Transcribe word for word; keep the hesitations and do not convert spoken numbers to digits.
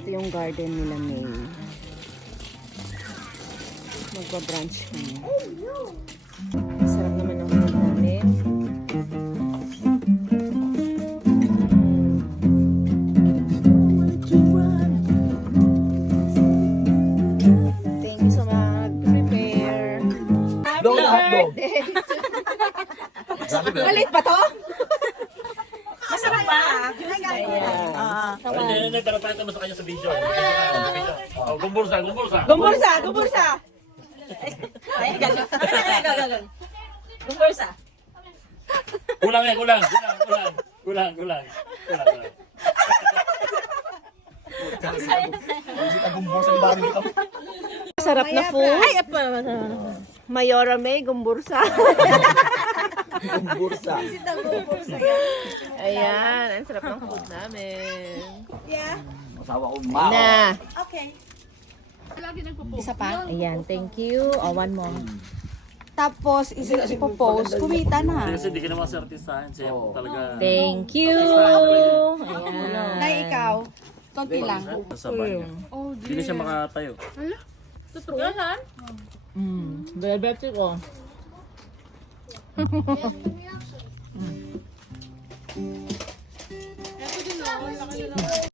Ito yung garden nila, May. Magpa-brunch kami. Sarap naman ang food namin. Thank you so much. Prepare. Happy birthday! Malit ba to? Masarap ba? Ayan. Hindi, hindi, pero pakita mo sa kanya sa video. Oh, gumbursa, gumbursa. Gumbursa! Gumbursa! Ay, gagawin. Gagawin. Gumbursa. Kulang yan, kulang, kulang, kulang, kulang, kulang, kulang, kulang. Sarap na food. Ay, apa. Mayora May, gumbursa. Bursa. Ayan, ang sarap ng food namin. Masawa ko mao. Na. Okay. Isa pa? Ayan, thank you. Oh, one more. Tapos, isa ipopost, kumita na. Kasi hindi ka naman sa artistahan, siya talaga. Thank you. Ayan. Na ikaw. Konti lang. Sa banyo. Hindi na siya makatayo. Mm, diabetic oh.